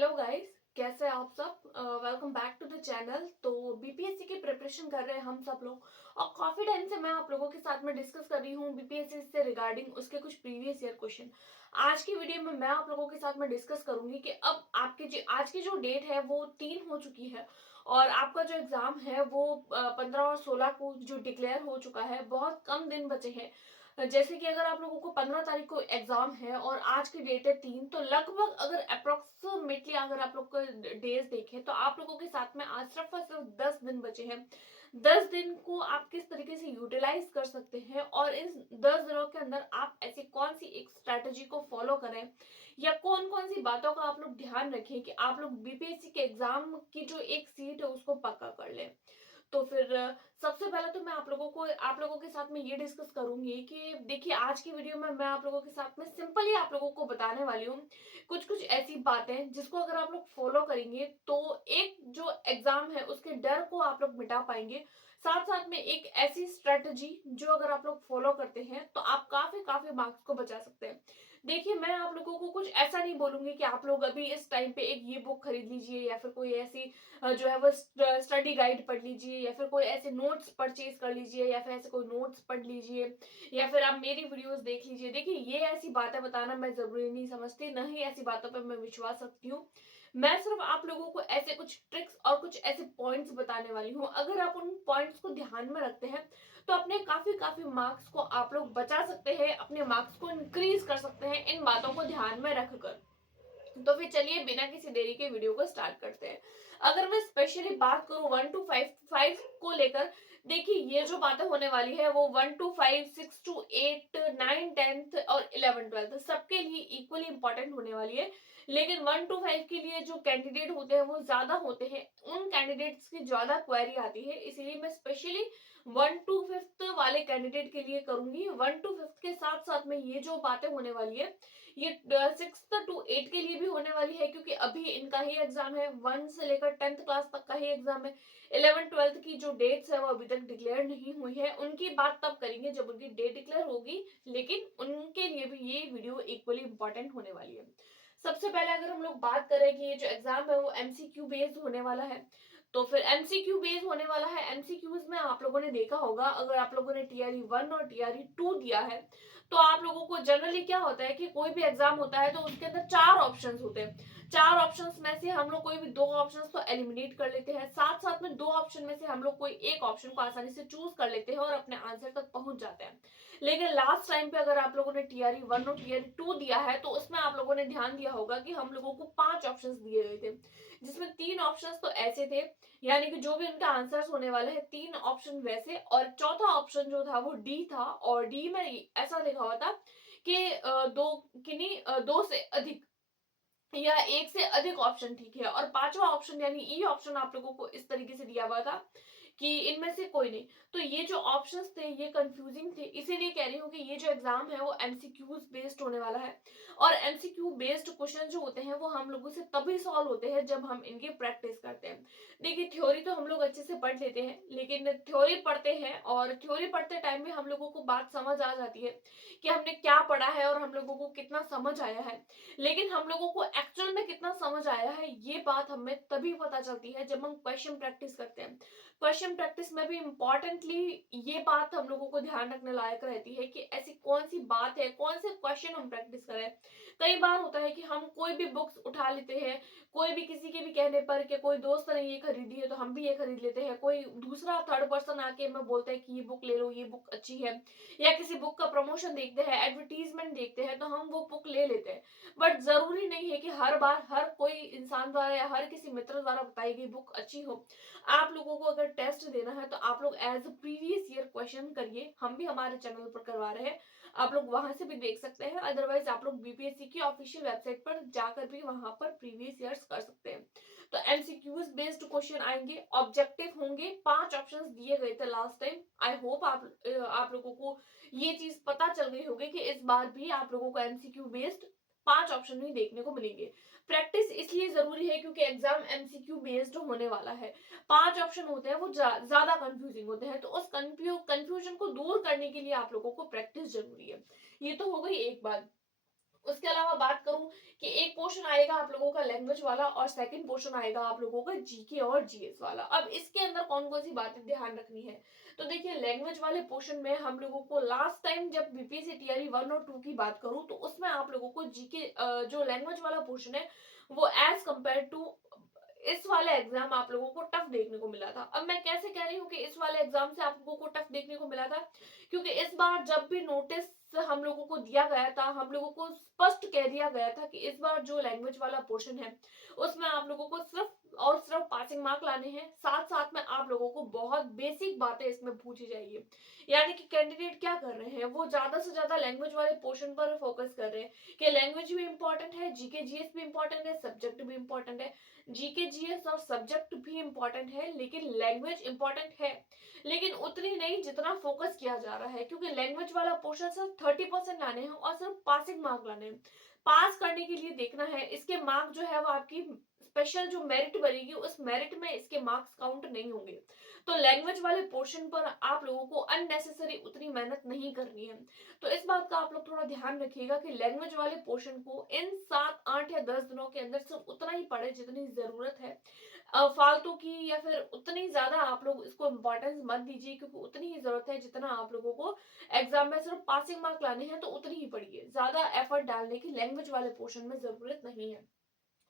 Hello guys, कैसे हैं आप सब। Welcome back to the channel. तो बीपीएससी की प्रिपरेशन कर रहे हैं हम सब लोग और काफी टाइम से मैं आप लोगों के साथ में डिस्कस कर रही हूँ बीपीएससी से रिगार्डिंग उसके कुछ प्रीवियस ईयर क्वेश्चन। आज की वीडियो में मैं आप लोगों के साथ में डिस्कस करूंगी कि अब आपके आज की जो डेट है वो 3 हो चुकी है और आपका जो एग्जाम है वो 15 और 16 को जो डिक्लेयर हो चुका है। बहुत कम दिन बचे हैं। जैसे कि अगर आप लोगों को 15 तारीख को एग्जाम है और आज की डेट है 3, तो लगभग अगर अप्रोक्सीमेटली अगर आप लोग को डेज देखें तो आप लोगों के साथ में आज सिर्फ और सिर्फ 10 दिन बचे हैं। 10 दिन को आप किस तरीके से यूटिलाइज कर सकते हैं और इन 10 दिनों के अंदर आप ऐसी कौन सी एक स्ट्रेटेजी को फॉलो करें या कौन कौन सी बातों का आप लोग ध्यान रखें कि आप लोग बीपीएससी के एग्जाम की जो एक सीट है उसको पक्का कर लें। तो फिर सबसे पहले तो मैं आप लोगों के साथ में ये डिस्कस करूंगी कि देखिए, आज की वीडियो में मैं आप लोगों के साथ में सिंपली आप लोगों को बताने वाली हूँ कुछ कुछ ऐसी बातें जिसको अगर आप लोग फॉलो करेंगे तो एक जो एग्जाम है उसके डर को आप लोग मिटा पाएंगे। साथ साथ में एक ऐसी स्ट्रेटजी जो अगर आप लोग फॉलो करते हैं तो आप काफी काफी मार्क्स को बचा सकते हैं। देखिए, मैं आप लोगों को कुछ ऐसा नहीं बोलूंगी कि आप लोग अभी इस टाइम पे एक ये बुक खरीद लीजिए या फिर कोई ऐसी जो है वो स्टडी गाइड पढ़ लीजिए या फिर कोई ऐसे नोट्स परचेज कर लीजिए या फिर ऐसे कोई नोट्स पढ़ लीजिए या फिर आप मेरी वीडियोस देख लीजिए। देखिए, ये ऐसी बातें बताना मैं जरूरी नहीं समझती, ना ही ऐसी बातों पर मैं विश्वास रखती हूँ। मैं सिर्फ आप लोगों को ऐसे कुछ ट्रिक्स और कुछ ऐसे पॉइंट्स बताने वाली हूँ। अगर आप उन पॉइंट्स को ध्यान में रखते हैं तो अपने काफी काफी मार्क्स को आप लोग बचा सकते हैं, अपने मार्क्स को इंक्रीज कर सकते हैं इन बातों को ध्यान में रखकर। तो फिर चलिए बिना किसी देरी के वीडियो को स्टार्ट करते हैं। अगर मैं स्पेशली बात करूं 1 to 5 को लेकर, देखिए ये जो बातें होने वाली है वो 1 to 5, 6 to 8, 9, 10th और 11, 12th सबके लिए इक्वली इंपॉर्टेंट होने वाली है। लेकिन 1 to 5 के लिए जो कैंडिडेट होते हैं वो ज्यादा होते हैं, उन कैंडिडेट्स की ज्यादा क्वेरी आती है, इसीलिए मैं स्पेशली 1 to 5 वाले कैंडिडेट के लिए करूंगी। 1 to 5 के साथ साथ में ये जो बातें होने वाली है ये 6 to 8 के लिए भी होने वाली है, क्योंकि अभी इनका ही एग्जाम है। 1 से लेकर 10th क्लास तक का ही एग्जाम है। 11, 12th की जो डेट्स है वो अभी तक डिक्लेयर नहीं हुई है, उनकी बात तब करेंगे जब उनकी डेट डिक्लेयर होगी। लेकिन उनके लिए भी ये वीडियो इक्वली इंपॉर्टेंट होने वाली है। सबसे पहले अगर हम लोग बात करें कि ये जो एग्जाम है वो एमसीक्यू बेस्ड होने वाला है, तो फिर एमसीक्यू बेस्ड होने वाला है। एमसीक्यूज में आप लोगों ने देखा होगा, अगर आप लोगों ने टीआरई 1 और टीआरई 2 दिया है तो आप लोगों को जनरली क्या होता है कि कोई भी एग्जाम होता है तो उसके अंदर 4 ऑप्शंस होते हैं। 4 ऑप्शंस में से हम लोग कोई भी 2 ऑप्शंस तो एलिमिनेट कर लेते हैं, साथ साथ में 2 ऑप्शन में से हम लोग कोई एक ऑप्शन को आसानी से चूज कर लेते हैं और अपने आंसर तक पहुंच जाते हैं। लेकिन लास्ट टाइम पे अगर आप लोगों ने टीआरई 1 और टीआरई 2 दिया है तो उसमें आप लोगों ने ध्यान दिया होगा कि हम लोगों को 5 ऑप्शंस दिए गए थे, जिसमें 3 ऑप्शंस तो ऐसे थे, यानी कि जो भी उनका आंसर्स होने वाले हैं 3 ऑप्शन वैसे, और चौथा ऑप्शन जो था वो डी था। और डी में ऐसा लिखा हुआ था कि दो किन्हीं 2 से अधिक या एक से अधिक ऑप्शन ठीक है, और पांचवा ऑप्शन यानी ई ऑप्शन आप लोगों को इस तरीके से दिया हुआ था कि इनमें से कोई नहीं। तो ये जो ऑप्शंस थे ये कंफ्यूजिंग थे, इसीलिए कह रही हूँ कि ये जो एग्जाम है वो एमसीक्यूज बेस्ड होने वाला है। और एमसीक्यू बेस्ड क्वेश्चन जो होते हैं वो हम लोगों से तभी सॉल्व होते हैं जब हम इनकी प्रैक्टिस करते हैं। देखिए, थ्योरी तो हम लोग अच्छे से पढ़ लेते हैं, लेकिन थ्योरी पढ़ते हैं और थ्योरी पढ़ते टाइम में हम लोगों को बात समझ आ जाती है कि हमने क्या पढ़ा है और हम लोगों को कितना समझ आया है। लेकिन हम लोगों को एक्चुअल में कितना समझ आया है ये बात हमें तभी पता चलती है जब हम क्वेश्चन प्रैक्टिस करते हैं। क्वेश्चन प्रैक्टिस में भी इम्पोर्टेंटली ये बात हम लोगों को ध्यान रखने लायक रहती है कि ऐसी कौन सी बात है, कौन से क्वेश्चन हम प्रैक्टिस करें। कई बार होता है कि हम कोई भी बुक्स उठा लेते हैं, कोई भी किसी के भी कहने पर कि कोई दोस्त ने ये खरीदी है तो हम भी ये खरीद लेते हैं, कोई दूसरा थर्ड पर्सन आके हमें बोलता है कि ये बुक ले लो, ये बुक अच्छी है, या किसी बुक का प्रमोशन देखते हैं, एडवर्टीजमेंट देखते हैं तो हम वो बुक ले लेते हैं। बट जरूरी नहीं है कि हर बार हर कोई इंसान द्वारा या हर किसी मित्र द्वारा बताई गई बुक अच्छी हो। आप लोगों को अगर टेस्ट देना है तो आप लोग एज प्रीवियस ईयर क्वेश्चन करिए, हम भी हमारे चैनल पर करवा रहे हैं, आप लोग वहां से भी देख सकते हैं। अदरवाइज आप लोग बीपीएससी की ऑफिशियल वेबसाइट पर जाकर भी वहां पर प्रीवियस ईयर्स कर सकते हैं। तो एमसीक्यूज बेस्ड क्वेश्चन आएंगे, ऑब्जेक्टिव होंगे, 5 ऑप्शंस दिए गए थे लास्ट टाइम। आई होप आप लोगों को ये चीज पता चल गई होगी कि इस बार भी आप लोगों को एमसीक्यू बेस्ड 5 ऑप्शन ही देखने को मिलेंगे। प्रैक्टिस इसलिए जरूरी है क्योंकि एग्जाम एमसीक्यू बेस्ड होने वाला है। 5 ऑप्शन होते हैं वो ज्यादा कंफ्यूजिंग होते हैं, तो उस कंफ्यूजन को दूर करने के लिए आप लोगों को प्रैक्टिस जरूरी है। ये तो हो गई एक बात। उसके अलावा बात करूं कि एक पोर्शन आएगा आप लोगों का लैंग्वेज वाला और सेकंड पोर्शन आएगा आप लोगों का जीके और जीएस वाला। अब इसके अंदर कौन कौन सी बातें ध्यान रखनी है, तो देखिए लैंग्वेज वाले पोर्शन में हम लोगों को लास्ट टाइम जब बीपीएससी टीआरई 1 और 2 की बात करूं तो उसमें आप लोगों को जीके जो लैंग्वेज वाला पोर्शन है वो एज कंपेयर टू इस वाले एग्जाम आप लोगों को टफ देखने को मिला था। अब मैं कैसे कह रही हूँ कि इस वाले एग्जाम से आप लोगों को टफ देखने को मिला था, क्योंकि इस बार जब भी नोटिस हम लोगों को दिया गया था, हम लोगों को स्पष्ट कह दिया गया था कि इस बार जो लैंग्वेज वाला पोर्शन है उसमें आप लोगों को सिर्फ और सिर्फ पासिंग मार्क लाने हैं, साथ साथ में आप लोगों को बहुत बेसिक बातें इसमें पूछी जाएगी। यानी कि कैंडिडेट क्या कर रहे हैं, वो ज्यादा से ज्यादा लैंग्वेज वाले पोर्शन पर फोकस कर रहे हैं कि लैंग्वेज भी इंपॉर्टेंट है, जीके जीएस भी इंपॉर्टेंट है, सब्जेक्ट भी इंपॉर्टेंट है। जीके जीएस और सब्जेक्ट भी इंपॉर्टेंट है लेकिन लैंग्वेज इंपॉर्टेंट है, लेकिन उतनी नहीं जितना फोकस किया जा रहा है, क्योंकि लैंग्वेज वाला पोर्शन सिर्फ 30% लाने हैं और सिर्फ पासिंग मार्क लाने हैं। पास करने के लिए देखना है इसके मार्क जो है वो आपकी स्पेशल जो मेरिट बनेगी उस मेरिट में इसके मार्क्स काउंट नहीं होंगे। तो लैंग्वेज वाले पोर्शन पर आप लोगों को अननेसेसरी उतनी मेहनत नहीं करनी है। तो इस बात का आप लोग थोड़ा ध्यान रखिएगा कि लैंग्वेज वाले पोर्शन को इन 7 8 या 10 दिनों के अंदर सिर्फ उतना ही पढ़े जितनी जरूरत है। फालतू की या फिर उतनी ज्यादा आप लोग इसको इम्पोर्टेंस मत दीजिए, क्योंकि उतनी ही जरूरत है जितना आप लोगों को एग्जाम में सिर्फ पासिंग मार्क लाने हैं तो उतनी ही पढ़िए, ज्यादा एफर्ट डालने की लैंग्वेज वाले पोर्शन में जरूरत नहीं है।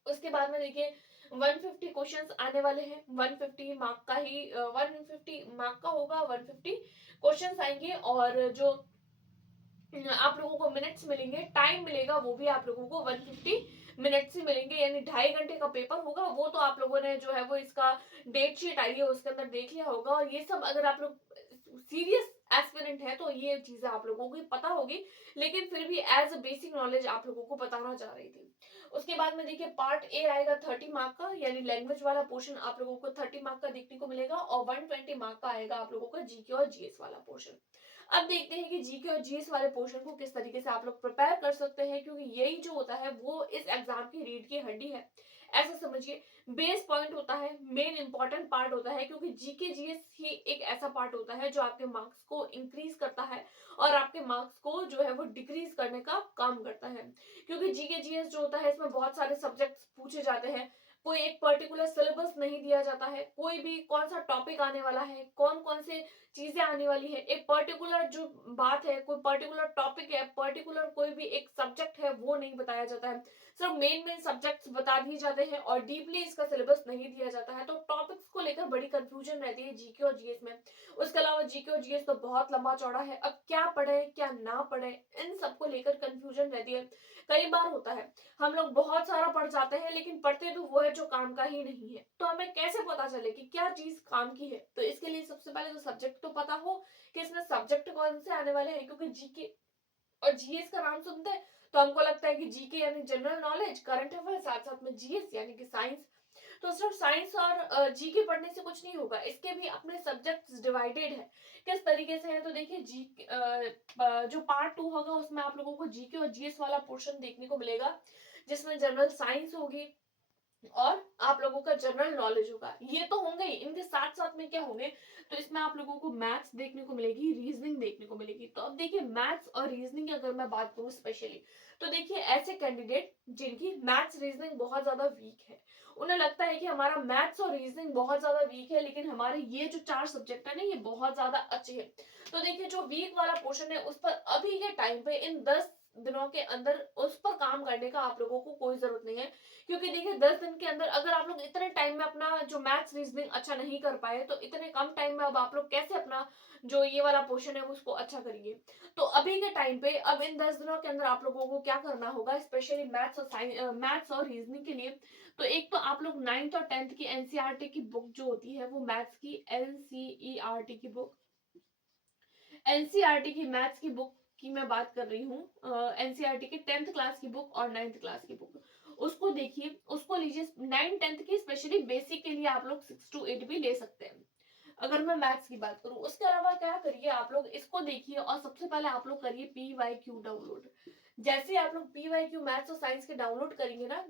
उसके बाद में देखिए 150 क्वेश्चंस आने वाले हैं, 150 मार्क का ही 150 मार्क का होगा, 150 क्वेश्चंस आएंगे और जो आप लोगों को मिनट्स मिलेंगे, टाइम मिलेगा वो भी आप लोगों को 150 मिनट्स ही मिलेंगे, यानी 2.5 घंटे का पेपर होगा। वो तो आप लोगों ने जो है वो इसका डेट शीट आई है उसके अंदर देख लिया होगा, और ये सब अगर आप लोग सीरियस एस्पिरेंट है तो ये चीजें आप लोगों को पता होगी, लेकिन फिर भी एज अ बेसिक नॉलेज आप लोगों को बताना चाह रही थी। उसके बाद में देखिए पार्ट ए आएगा 30 मार्क का, यानी लैंग्वेज वाला पोर्शन आप लोगों को 30 मार्क का देखने को मिलेगा, और 120 मार्क का आएगा आप लोगों का जीके और जीएस वाला पोर्शन। अब देखते हैं कि जीके और जीएस वाले पोर्शन को किस तरीके से आप लोग प्रिपेयर कर सकते हैं, क्योंकि यही जो होता है वो इस एग्जाम की रीड की हड्डी है, ऐसा समझिए। बेस पॉइंट होता है, मेन इंपॉर्टेंट पार्ट होता है, क्योंकि जीके जीएस ही एक ऐसा पार्ट होता है जो आपके मार्क्स को इंक्रीज करता है और आपके मार्क्स को जो है वो डिक्रीज करने का काम करता है। क्योंकि जीके जीएस जो होता है इसमें बहुत सारे सब्जेक्ट्स पूछे जाते हैं, कोई एक पर्टिकुलर सिलेबस नहीं दिया जाता है, कोई भी कौन सा टॉपिक आने वाला है, कौन कौन से चीजें आने वाली है, एक पर्टिकुलर जो बात है, कोई पर्टिकुलर टॉपिक है, पर्टिकुलर कोई भी एक सब्जेक्ट है वो नहीं बताया जाता है। सिर्फ मेन मेन सब्जेक्ट्स बता दिए जाते हैं और डीपली इसका सिलेबस नहीं दिया जाता है, तो टॉपिक्स को लेकर बड़ी कंफ्यूजन रहती है जीके और जीएस में। उसके अलावा जीके और जीएस तो बहुत लंबा चौड़ा है, अब क्या पढ़े क्या ना पढ़े इन सबको लेकर कंफ्यूजन रहती है। कई बार होता है हम लोग बहुत सारा पढ़ जाते हैं लेकिन पढ़ते तो वो है जो काम का ही नहीं है, तो हमें कैसे पता चले कि क्या चीज काम की है। तो इसके लिए सबसे पहले तो सब्जेक्ट तो पता हो कि इसमें सब्जेक्ट कौन से आने वाले हैं, क्योंकि जीके और जीएस का नाम सुनते हैं तो हमको लगता है कि जीके यानी जनरल नॉलेज, करंट अफेयर, साथ साथ में जीएस यानी कि साइंस। तो सिर्फ साइंस और जीके पढ़ने से कुछ नहीं होगा, इसके भी अपने सब्जेक्ट्स डिवाइडेड है। किस तरीके से है तो देखिए जी जो पार्ट 2 होगा उसमें आप लोगों को जीके और जीएस वाला पोर्शन देखने को मिलेगा, जिसमें जनरल साइंस होगी और आप लोगों का जनरल नॉलेज होगा। ये तो होंगे ही, इनके साथ साथ में क्या होंगे, तो इसमें आप लोगों को मैथ्स देखने को मिलेगी, रीजनिंग देखने को मिलेगी। तो अब देखिए मैथ्स और रीजनिंग की अगर मैं बात करूं स्पेशली, तो देखिए ऐसे कैंडिडेट जिनकी मैथ्स रीजनिंग बहुत ज्यादा वीक है, उन्हें लगता है कि हमारा मैथ्स और रीजनिंग बहुत ज्यादा वीक है लेकिन हमारे ये जो 4 सब्जेक्ट है ना ये बहुत ज्यादा अच्छे हैं। तो देखिए जो वीक वाला पोर्शन है उस पर अभी के टाइम पे इन 10 दिनों के अंदर उस पर काम करने का आप लोगों को कोई जरूरत नहीं है, क्योंकि देखिए 10 दिन के अंदर अगर आप लोग इतने टाइम में अपना जो मैथ्स रीजनिंग अच्छा नहीं कर पाए तो इतने कम टाइम में अब आप लोग कैसे अपना जो ये वाला पोर्शन है उसको अच्छा करिए। तो अभी के टाइम पे अब इन 10 दिनों के अंदर आप लोगों को क्या करना होगा, स्पेशली मैथ्स और रीजनिंग के लिए। तो एक तो आप लोग 9th और 10th की एनसीईआरटी की बुक जो होती है वो मैथ्स की एनसीईआरटी की बुक, एनसीईआरटी की मैथ्स की बुक की मैं बात कर रही हूँ, एनसीईआरटी की 10th क्लास की बुक और 9th क्लास की बुक, उसको देखिए, उसको लीजिए। 9 10th की स्पेशली बेसिक के लिए आप लोग 6 to 8 भी ले सकते हैं अगर मैं मैथ्स की बात करूं। उसके अलावा क्या करिए, आप लोग इसको देखिए और सबसे पहले आप लोग करिए पीवाईक्यू डाउनलोड। जैसे आप लोग पीवाईक्यू मैथ्स और साइंस के डाउनलोड करेंगे ना,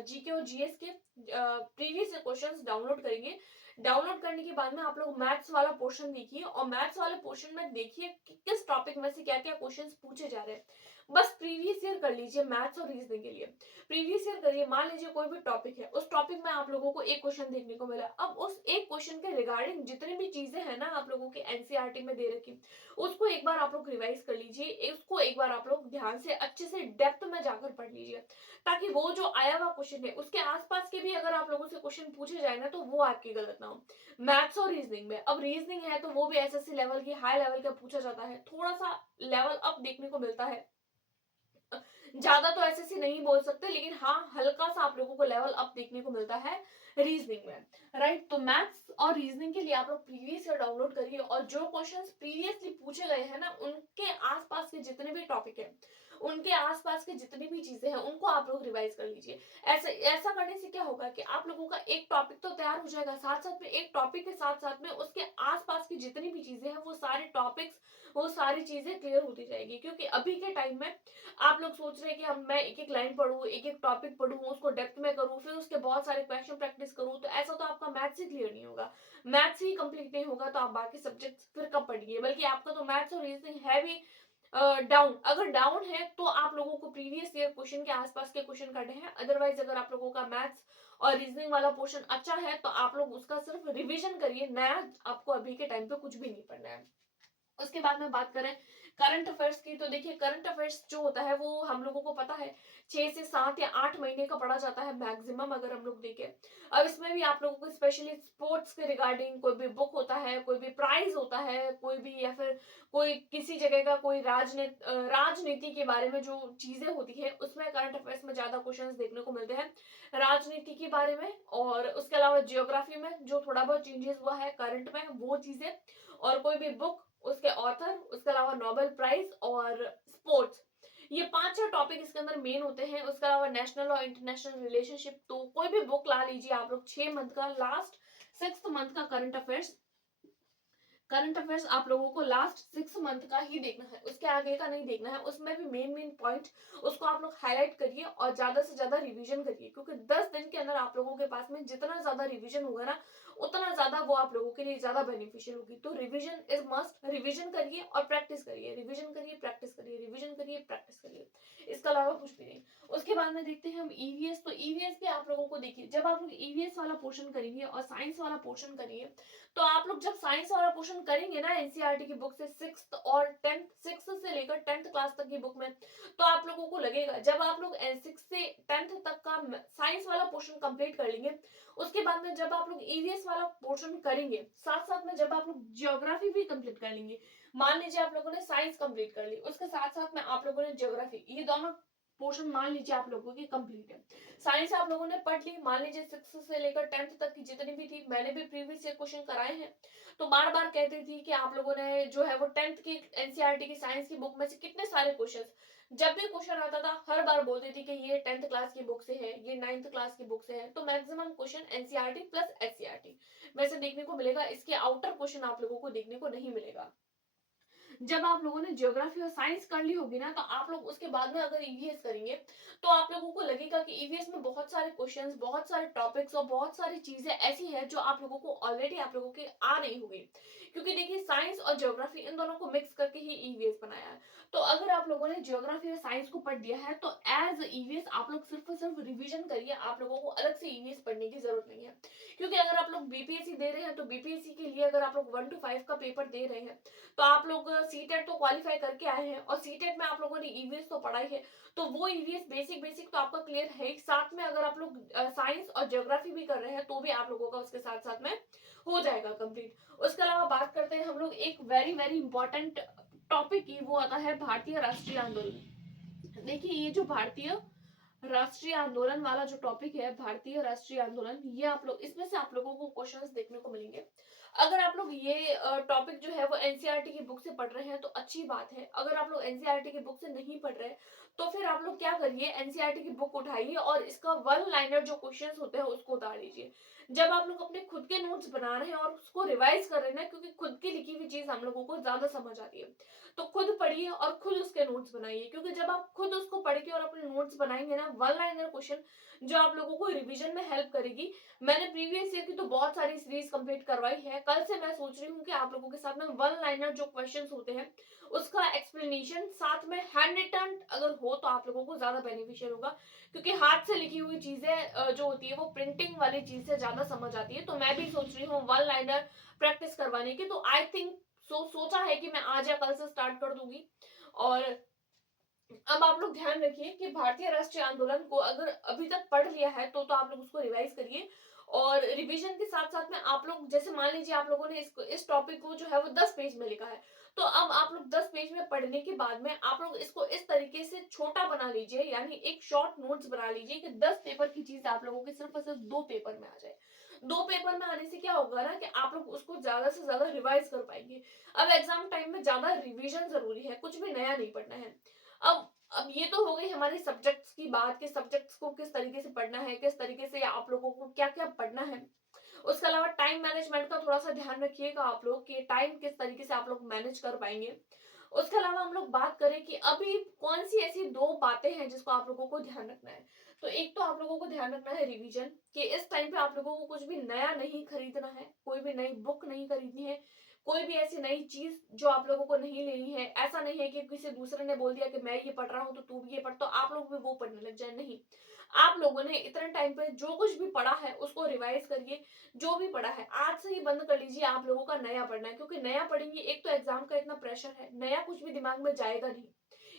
जीके और जीएस के प्रीवियस क्वेश्चंस डाउनलोड करेंगे, डाउनलोड करने के बाद में आप लोग मैथ्स वाला पोर्शन देखिए और मैथ्स वाले पोर्शन में देखिए कि किस टॉपिक में से क्या क्या क्वेश्चंस पूछे जा रहे हैं। बस प्रीवियस ईयर कर लीजिए मैथ्स और रीजनिंग के लिए। प्रीवियस ईयर करिए, मान लीजिए कोई भी टॉपिक है, उस टॉपिक में आप लोगों को एक क्वेश्चन देखने को मिला। अब उस एक क्वेश्चन के रिगार्डिंग जितनी भी चीजें हैं ना आप लोगों के एनसीईआरटी में दे रखी, उसको एक बार आप लोग रिवाइज कर लीजिए, उसको एक बार आप लोग ध्यान से अच्छे से डेप्थ में जाकर पढ़ लीजिए, ताकि वो जो आया हुआ क्वेश्चन है उसके आसपास के भी अगर आप लोगों से क्वेश्चन पूछे जाए ना, तो वो आपकी गलत ना हो। मैथ्स और रीजनिंग में, अब रीजनिंग है तो वो भी एसएससी लेवल की हाई लेवल का पूछा जाता है, थोड़ा सा लेवल अप देखने को मिलता है। ज्यादा तो एसएससी नहीं बोल सकते, लेकिन हाँ हल्का सा आप लोगों को लेवल अप देखने को मिलता है रीजनिंग में, राइट। तो मैथ्स और रीजनिंग के लिए आप लोग प्रीवियस ईयर डाउनलोड करिए, और जो क्वेश्चंस प्रीवियसली पूछे गए हैं ना, उनके आसपास के जितने भी टॉपिक है, उनके आसपास के जितनी भी चीजें हैं, उनको आप लोग रिवाइज कर लीजिए। ऐसा ऐसा करने से क्या होगा कि आप लोगों का एक टॉपिक तो तैयार हो जाएगा, साथ साथ में एक टॉपिक के साथ साथ में उसके आसपास की जितनी भी चीजें हैं, वो सारे टॉपिक्स, वो सारी चीजें क्लियर होती जाएगी। क्योंकि अभी के टाइम में आप लोग सोच रहे हैं कि हम मैं एक एक लाइन पढ़ूं, एक एक टॉपिक पढ़ूं, उसको डेप्थ में करूं, फिर उसके बहुत सारे क्वेश्चन प्रैक्टिस करूं, तो ऐसा तो आपका मैथ्स ही क्लियर नहीं होगा। मैथ्स ही कंप्लीट नहीं होगा तो आप बाकी सब्जेक्ट्स फिर कब पढ़िए। बल्कि आपका तो मैथ्स और रीजनिंग है भी डाउन, अगर डाउन है तो आप लोगों को प्रीवियस ईयर क्वेश्चन के आसपास के क्वेश्चन करने हैं। अदरवाइज अगर आप लोगों का मैथ्स और रीजनिंग वाला पोर्शन अच्छा है तो आप लोग उसका सिर्फ रिवीजन करिए, नया आपको अभी के टाइम पे कुछ भी नहीं पढ़ना है। उसके बाद में बात करें करंट अफेयर्स की, तो देखिए करंट अफेयर्स जो होता है वो हम लोगों को पता है 6 से 7 या 8 महीने का पढ़ा जाता है मैक्सिमम, अगर हम लोग देखें। अब इसमें भी आप लोगों को स्पेशली स्पोर्ट्स के रिगार्डिंग कोई भी बुक होता है, कोई भी प्राइज होता है, कोई भी, या फिर कोई किसी जगह का कोई राजनीति के बारे में जो चीजें होती है, उसमें करंट अफेयर्स में ज्यादा क्वेश्चंस देखने को मिलते हैं राजनीति के बारे में। और उसके अलावा जियोग्राफी में जो थोड़ा बहुत चेंजेस हुआ है करंट में, वो चीजें, और कोई भी बुक, उसके ऑथर, उसके अलावा नोबेल प्राइज और स्पोर्ट्स, ये 5 6 टॉपिक इसके अंदर मेन होते हैं। उसके अलावा नेशनल और इंटरनेशनल रिलेशनशिप, तो कोई भी बुक ला लीजिए आप लोग, 6 मंथ का, लास्ट 6th मंथ का करंट अफेयर्स आप लोगों को लास्ट 6 मंथ का ही देखना है, उसके आगे का नहीं देखना है। उसमें भी मेन मेन पॉइंट उसको आप लोग हाईलाइट करिए और ज्यादा से ज्यादा रिवीजन करिए, क्योंकि 10 दिन के अंदर आप लोगों के पास में जितना ज्यादा रिवीजन होगा ना, उतना ज्यादा वो आप लोगों के लिए ज्यादा बेनिफिशियल होगी। तो रिवीजन इज मस्ट, रिवीजन करिए और प्रैक्टिस करिए, रिवीजन करिए, प्रैक्टिस करिए, रिवीजन करिए, प्रैक्टिस करिए, इसके अलावा कुछ भी नहीं। उसके बाद में देखते हैं हम ईवीएस, तो ईवीएस भी आप लोगों को देखिए, जब आप लोग ईवीएस वाला पोर्शन करेंगे और साइंस वाला पोर्शन करेंगे, तो आप लोग जब साइंस वाला पोर्शन करेंगे ना एनसीईआरटी की बुक से, 6th से लेकर 10th क्लास तक की बुक में, तो आप लोगों को लगेगा, जब आप लोग 6 से 10th तक का साइंस वाला पोर्शन कंप्लीट कर लेंगे, उसके बाद में जब आप लोग ईवीएस वाला पोर्शन करेंगे, साथ साथ में जब आप लोग जियोग्राफी भी कंप्लीट कर लेंगे, मान लीजिए आप लोगों ने साइंस कंप्लीट कर ली, उसके साथ साथ में आप लोगों ने जियोग्राफी, ये दोनों पोर्शन मान लीजिए आप लोगों की कंप्लीट है। साइंस आप लोगों ने पढ़ ली, मान लीजिए 6 से लेकर 10th तक की जितनी भी थी, मैंने भी प्रीवियस ईयर क्वेश्चन कराए हैं, तो बार बार कहती थी कि आप लोगों ने जो है वो 10th की एनसीईआरटी की साइंस की बुक में से कितने सारे क्वेश्चन, जब भी क्वेश्चन आता था हर बार बोलती थी कि ये 10th क्लास की बुक से है, ये 9th क्लास की बुक से है। तो maximum question NCERT plus SCERT में से देखने को मिलेगा, इसके आउटर क्वेश्चन आप लोगों को देखने को नहीं मिलेगा। जब आप लोगों ने ज्योग्राफी और साइंस कर ली होगी ना, तो आप लोग उसके बाद में अगर ईवीएस करेंगे, तो आप लोगों को लगेगा कि ईवीएस में बहुत सारे क्वेश्चंस, बहुत सारे टॉपिक्स और बहुत सारी चीजें ऐसी है जो आप लोगों को ऑलरेडी आप लोगों के आ रही होगी। क्योंकि देखिए साइंस और ज्योग्राफी इन दोनों को मिक्स करके ही ईवीएस बनाया है। तो अगर आप लोगों ने ज्योग्राफी और साइंस को पढ़ दिया है, तो एज ईवीएस आप लोग सिर्फ और सिर्फ रिविजन करिए, आप लोगों को अलग से ईवीएस पढ़ने की जरूरत नहीं है। क्योंकि अगर आप लोग बीपीएससी दे रहे हैं, तो बीपीएससी के लिए अगर आप लोग 1 to 5 का पेपर दे रहे हैं, तो आप लोग सीटेट तो क्वालिफाई करके आए हैं, और सीटेट में आप लोगों ने ईवीएस तो पढ़ाई है, तो वो ईवीएस बेसिक बेसिक तो आपका क्लियर है ही। साथ में अगर आप लोग साइंस और ज्योग्राफी भी कर रहे हैं, तो भी आप लोगों का उसके साथ साथ में हो जाएगा कंप्लीट। उसके अलावा बात करते हैं हम लोग एक वेरी वेरी इंपॉर्टेंट टॉपिक की, वो आता है भारतीय राष्ट्रीय आंदोलन। देखिए ये जो भारतीय राष्ट्रीय आंदोलन वाला जो टॉपिक है, भारतीय राष्ट्रीय आंदोलन, ये आप लोग, इसमें से आप लोगों को क्वेश्चंस देखने को मिलेंगे। अगर आप लोग ये टॉपिक जो है वो एनसीईआरटी की बुक से पढ़ रहे हैं तो अच्छी बात है। अगर आप लोग एनसीईआरटी की बुक से नहीं पढ़ रहे, तो फिर आप लोग क्या करिए, एनसीईआरटी की बुक उठाइए और इसका वन लाइनर जो क्वेश्चंस होते हैं उसको उतार लीजिए। जब आप लोग अपने खुद के नोट्स बना रहे हैं और उसको रिवाइज कर रहे हैं ना, क्योंकि खुद की लिखी हुई चीज हम लोगों को ज्यादा समझ आती है, तो खुद पढ़िए और खुद उसके नोट्स बनाइए, क्योंकि जब आप खुद उसको पढ़ के और अपने नोट्स बनाएंगे ना, वन लाइनर क्वेश्चन जो आप लोगों को रिवीजन में हेल्प करेगी। मैंने प्रीवियस ईयर की तो बहुत सारी सीरीज कंप्लीट करवाई है, कल से मैं सोच रही हूँ कि आप लोगों के साथ में वन लाइनर जो क्वेश्चंस होते हैं उसका एक्सप्लेनेशन साथ में हैंड रिटन अगर हो तो आप लोगों को ज्यादा बेनिफिशियल होगा, क्योंकि हाथ से लिखी हुई चीजें जो होती है वो प्रिंटिंग वाली चीज से ज्यादा समझ आती है। तो मैं भी सोच रही हूँ वन लाइनर प्रैक्टिस करवाने की, तो आई थिंक सोचा है कि मैं आज या कल से स्टार्ट कर दूंगी। और अब आप लोग ध्यान रखिए कि भारतीय राष्ट्रीय आंदोलन को अगर अभी तक पढ़ लिया है तो आप लोग उसको रिवाइज करिए। और रिवीजन के साथ साथ में आप लोग, जैसे मान लीजिए आप लोगों ने इस टॉपिक को जो है वो 10 पेज में लिखा है, तो अब आप लोग 10 पेज में पढ़ने के बाद में आप लोग इसको इस तरीके से छोटा बना लीजिए, यानी एक शॉर्ट नोट्स बना लीजिए कि 10 पेपर की चीज आप लोगों के सिर्फ और सिर्फ 2 पेपर में आ जाए। 2 पेपर में आने से क्या होगा ना कि आप लोग उसको ज्यादा से ज्यादा रिवाइज कर पाएंगे। अब एग्जाम टाइम में ज्यादा रिवीजन जरूरी है, कुछ भी नया नहीं पढ़ना है। अब ये तो हो गई हमारे सब्जेक्ट्स की बात कि सब्जेक्ट्स को किस तरीके से पढ़ना है, किस तरीके से आप लोगों को क्या क्या पढ़ना है। उसके अलावा टाइम मैनेजमेंट का थोड़ा सा ध्यान रखिएगा आप लोग कि टाइम किस तरीके से आप लोग मैनेज कर पाएंगे। उसके अलावा हम लोग बात करें कि अभी कौन सी ऐसी 2 बातें हैं जिसको आप लोगों को ध्यान रखना है। तो एक तो आप लोगों को ध्यान रखना है रिवीजन, कि इस टाइम पे आप लोगों को कुछ भी नया नहीं खरीदना है, कोई भी नई बुक नहीं खरीदनी है, कोई भी ऐसी नई चीज जो आप लोगों को नहीं लेनी है। ऐसा नहीं है कि किसी दूसरे ने बोल दिया कि मैं ये पढ़ रहा हूँ तो तू भी ये पढ़, तो आप लोग भी वो पढ़ने लग जाए, नहीं। आप लोगों ने इतने टाइम पे जो कुछ भी पढ़ा है उसको रिवाइज करिए। जो भी पढ़ा है आज से ही बंद कर लीजिए आप लोगों का नया पढ़ना है, क्योंकि नया पढ़ेंगे, एक तो एग्जाम का इतना प्रेशर है, नया कुछ भी दिमाग में जाएगा नहीं,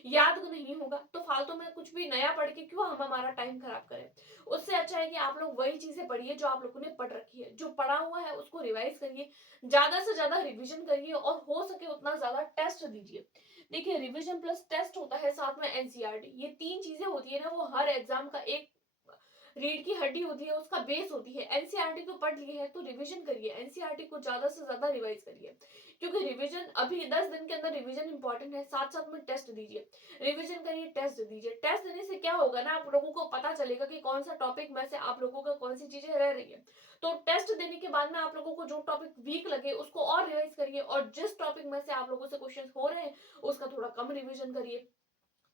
याद तो नहीं होगा, तो फालतू में कुछ भी नया पढ़ के क्यों हम हमारा टाइम खराब करें। उससे अच्छा है कि आप लोग वही चीजें पढ़िए जो आप लोगों ने पढ़ रखी है, जो पढ़ा हुआ है उसको रिवाइज करिए, ज्यादा से ज्यादा रिवीजन करिए और हो सके उतना ज्यादा टेस्ट दीजिए। देखिए, रिवीजन प्लस टेस्ट होता है साथ में एनसीईआरटी, ये 3 चीजें होती है ना, वो हर एग्जाम का एक रीढ़ की हड्डी होती है, उसका बेस होती है। एनसीईआरटी को पढ़ लिए है तो रिवीजन करिए, एनसीईआरटी को ज्यादा से ज्यादा रिवाइज करिए, क्योंकि रिवीजन अभी 10 दिन के अंदर रिवीजन इंपॉर्टेंट है, साथ साथ में टेस्ट दीजिए। रिवीजन करिए, टेस्ट दीजिए। टेस्ट देने से क्या होगा ना, आप लोगों को पता चलेगा कि कौन सा टॉपिक में से आप लोगों का कौन सी चीजें रह रही है। तो टेस्ट देने के बाद में आप लोगों को जो टॉपिक वीक लगे उसको और रिवाइज करिए, और जिस टॉपिक में से आप लोगों से क्वेश्चन हो रहे हैं उसका थोड़ा कम रिवीजन करिए।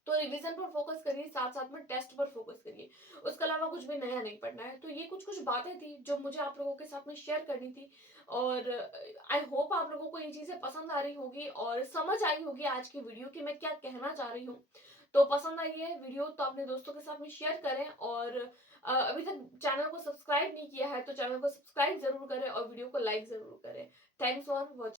तो रिवीजन पर फोकस करिए, साथ साथ में टेस्ट पर फोकस करिए। उसके अलावा कुछ भी नया नहीं पढ़ना है। तो ये कुछ कुछ बातें थी जो मुझे आप लोगों के साथ में शेयर करनी थी, और आई होप आप लोगों को ये चीजें पसंद आ रही होगी और समझ आई होगी आज की वीडियो की मैं क्या कहना चाह रही हूँ। तो पसंद आई है वीडियो तो अपने दोस्तों के साथ में शेयर करें, और अभी तक चैनल को सब्सक्राइब नहीं किया है तो चैनल को सब्सक्राइब जरूर करें और वीडियो को लाइक जरूर करें। Thanks for watching.